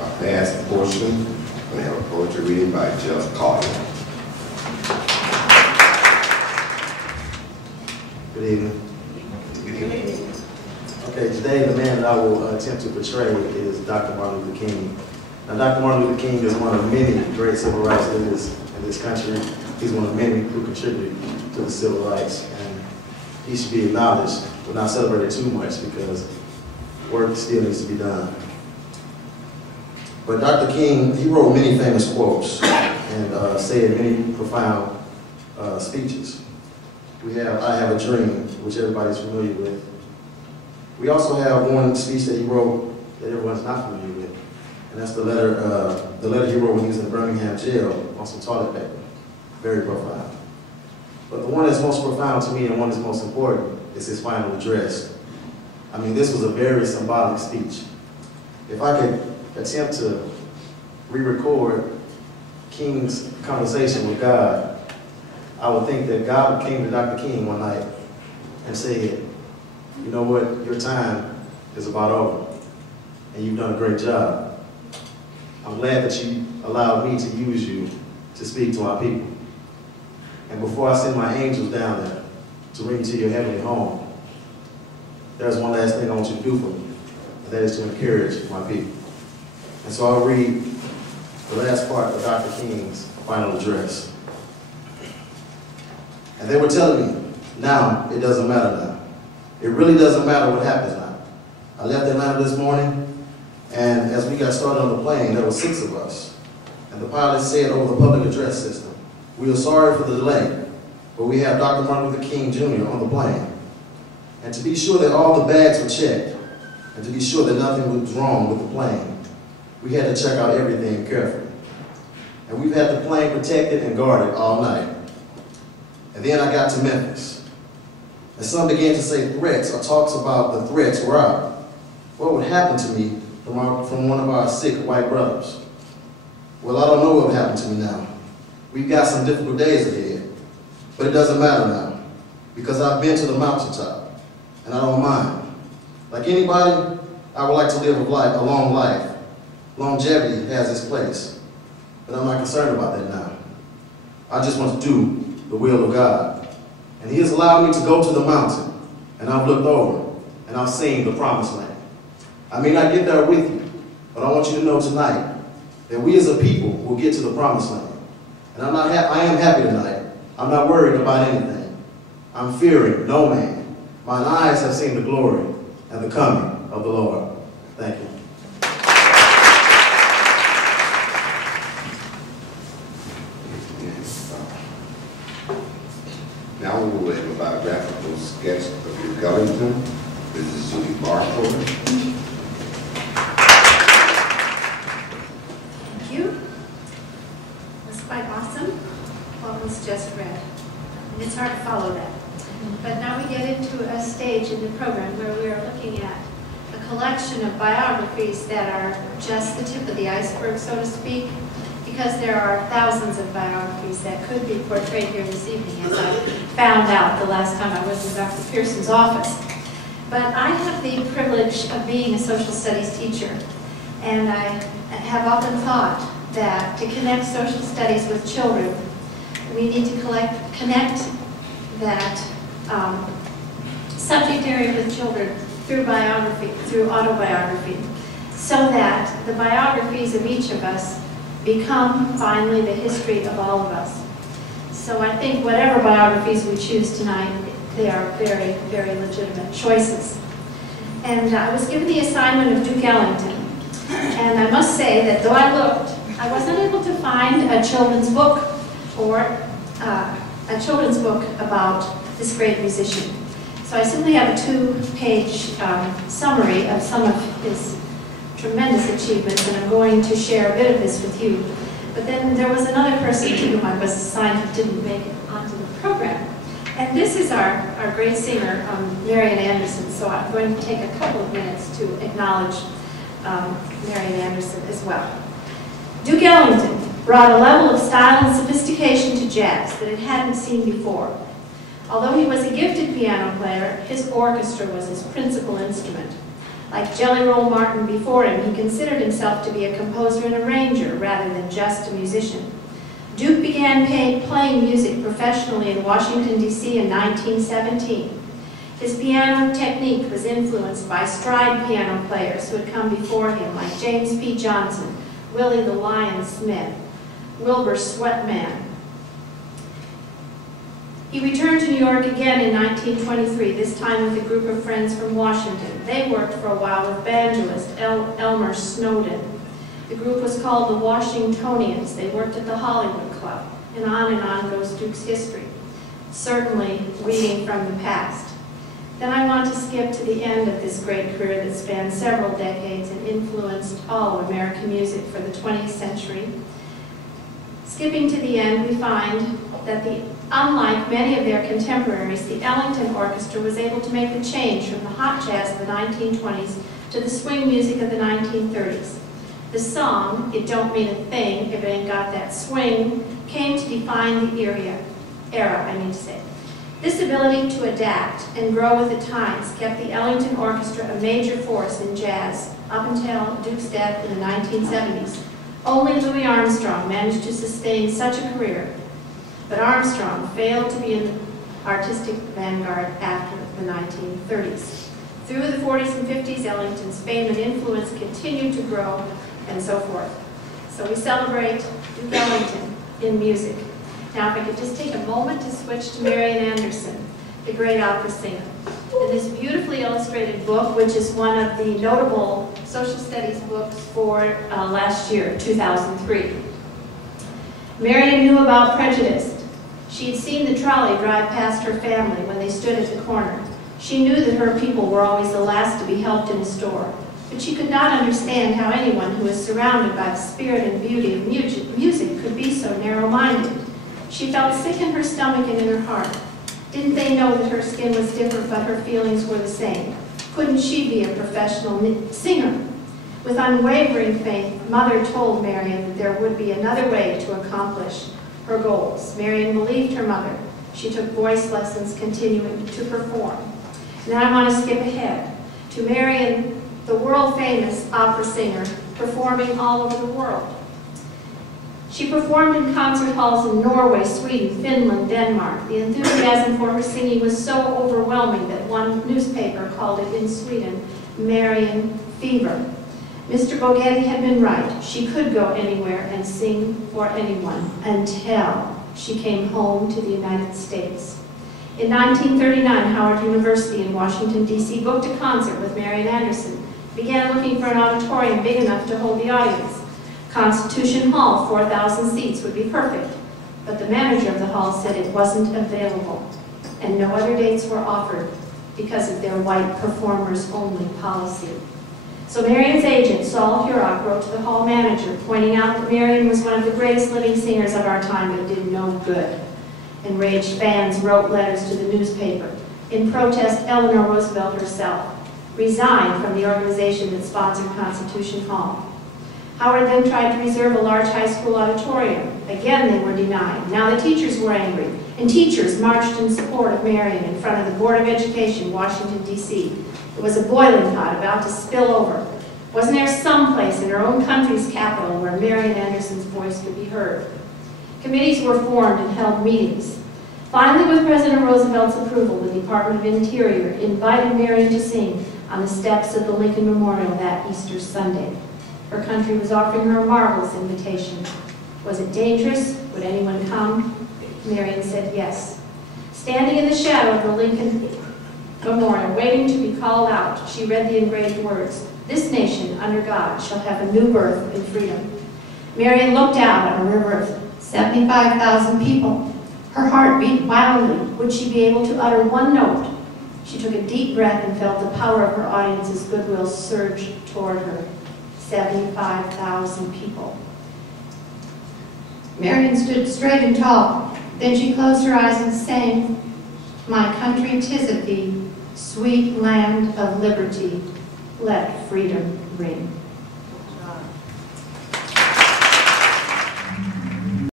Our last portion, we have a poetry reading by Jeff Carter. Good evening. Okay, today the man that I will attempt to portray is Dr. Martin Luther King. Now, Dr. Martin Luther King is one of many great civil rights leaders in this country. He's one of many who contributed to the civil rights, and he should be acknowledged, but not celebrated too much because work still needs to be done. But Dr. King, he wrote many famous quotes and said many profound speeches. We have "I Have a Dream," which everybody's familiar with. We also have one speech that he wrote that everyone's not familiar with, and that's the letter he wrote when he was in Birmingham jail on some toilet paper. Very profound. But the one that's most profound to me and one that's most important is his final address. I mean, this was a very symbolic speech. If I could attempt to re-record King's conversation with God, I would think that God came to Dr. King one night and said, "You know what, your time is about over, and you've done a great job. I'm glad that you allowed me to use you to speak to our people. And before I send my angels down there to bring you to your heavenly home, there's one last thing I want you to do for me, and that is to encourage my people." And so I'll read the last part of Dr. King's final address. And they were telling me, now it doesn't matter now. It really doesn't matter what happens now. I left Atlanta this morning, and as we got started on the plane, there were 6 of us. And the pilot said over the public address system, "We are sorry for the delay, but we have Dr. Martin Luther King Jr. on the plane. And to be sure that all the bags were checked, and to be sure that nothing was wrong with the plane, we had to check out everything carefully. And we've had the plane protected and guarded all night. And then I got to Memphis. And some began to say threats or talks about the threats were out. What would happen to me from one of our sick white brothers? Well, I don't know what would happen to me now. We've got some difficult days ahead. But it doesn't matter now, because I've been to the mountaintop, and I don't mind. Like anybody, I would like to live a long life. Longevity has its place. But I'm not concerned about that now. I just want to do the will of God. And He has allowed me to go to the mountain, and I've looked over, and I've seen the promised land. I may not get there with you, but I want you to know tonight that we as a people will get to the promised land. And I am happy tonight. I'm not worried about anything. I'm fearing no man. Mine eyes have seen the glory and the coming of the Lord." Thank you. Now we will have a biographical sketch of Duke Ellington. This is Judy Barclay. Thank you. It was quite awesome what was just read. And it's hard to follow that. But now we get into a stage in the program where we are looking at a collection of biographies that are just the tip of the iceberg, so to speak, because there are thousands of biographies that could be portrayed here this evening, as I found out the last time I was in Dr. Pearson's office. But I have the privilege of being a social studies teacher, and I have often thought that to connect social studies with children, we need to connect that subject area with children through biography, through autobiography, so that the biographies of each of us become finally the history of all of us. So I think whatever biographies we choose tonight, they are very, very legitimate choices. And I was given the assignment of Duke Ellington, and I must say that though I looked, I wasn't able to find a children's book or a children's book about this great musician. So I simply have a 2-page summary of some of his tremendous achievements, and I'm going to share a bit of this with you. But then there was another person to whom I was assigned who didn't make it onto the program. And this is our great singer, Marian Anderson. So I'm going to take a couple of minutes to acknowledge Marian Anderson as well. Duke Ellington brought a level of style and sophistication to jazz that it hadn't seen before. Although he was a gifted piano player, his orchestra was his principal instrument. Like Jelly Roll Martin before him, he considered himself to be a composer and arranger rather than just a musician. Duke began playing music professionally in Washington, D.C. in 1917. His piano technique was influenced by stride piano players who had come before him, like James P. Johnson, Willie the Lion Smith, Wilbur Sweatman. He returned to New York again in 1923, this time with a group of friends from Washington. They worked for a while with banjoist Elmer Snowden. The group was called the Washingtonians. They worked at the Hollywood Club. And on goes Duke's history, certainly reading from the past. Then I want to skip to the end of this great career that spanned several decades and influenced all of American music for the 20th century. Skipping to the end, we find that unlike many of their contemporaries, the Ellington Orchestra was able to make the change from the hot jazz of the 1920s to the swing music of the 1930s. The song, "It Don't Mean a Thing If It Ain't Got That Swing," came to define the era. This ability to adapt and grow with the times kept the Ellington Orchestra a major force in jazz up until Duke's death in the 1970s. Only Louis Armstrong managed to sustain such a career, but Armstrong failed to be in the artistic vanguard after the 1930s. Through the 40s and 50s, Ellington's fame and influence continued to grow, and so forth. So we celebrate Duke Ellington in music. Now, if I could just take a moment to switch to Marian Anderson, the great opera singer. In this beautifully illustrated book, which is one of the notable social studies books for last year, 2003. Marian knew about prejudice. She had seen the trolley drive past her family when they stood at the corner. She knew that her people were always the last to be helped in a store. But she could not understand how anyone who was surrounded by the spirit and beauty of music could be so narrow-minded. She felt sick in her stomach and in her heart. Didn't they know that her skin was different, but her feelings were the same? Couldn't she be a professional singer? With unwavering faith, Mother told Marian that there would be another way to accomplish her goals. Marian believed her mother. She took voice lessons, continuing to perform. Now I want to skip ahead to Marian, the world-famous opera singer, performing all over the world. She performed in concert halls in Norway, Sweden, Finland, Denmark. The enthusiasm for her singing was so overwhelming that one newspaper called it in Sweden, Marian Fever. Mr. Bogetti had been right. She could go anywhere and sing for anyone until she came home to the United States. In 1939, Howard University in Washington, D.C. booked a concert with Marian Anderson, began looking for an auditorium big enough to hold the audience. Constitution Hall, 4,000 seats, would be perfect, but the manager of the hall said it wasn't available, and no other dates were offered because of their white performers-only policy. So Marian's agent, Saul Hurok, wrote to the hall manager, pointing out that Marian was one of the greatest living singers of our time, but did no good. Enraged fans wrote letters to the newspaper. In protest, Eleanor Roosevelt herself resigned from the organization that sponsored Constitution Hall. Howard then tried to reserve a large high school auditorium. Again, they were denied. Now the teachers were angry, and teachers marched in support of Marian in front of the Board of Education, Washington, D.C. It was a boiling pot about to spill over. Wasn't there some place in her own country's capital where Marian Anderson's voice could be heard? Committees were formed and held meetings. Finally, with President Roosevelt's approval, the Department of Interior invited Marian to sing on the steps of the Lincoln Memorial that Easter Sunday. Her country was offering her a marvelous invitation. Was it dangerous? Would anyone come? Marian said yes. Standing in the shadow of the Lincoln Memorial, waiting to be called out, she read the engraved words, "This nation, under God, shall have a new birth in freedom." Marian looked out on a river of 75,000 people. Her heart beat wildly. Would she be able to utter one note? She took a deep breath and felt the power of her audience's goodwill surge toward her. 75,000 people. Marian stood straight and tall. Then she closed her eyes and sang, "My country, 'tis of thee, sweet land of liberty, let freedom ring."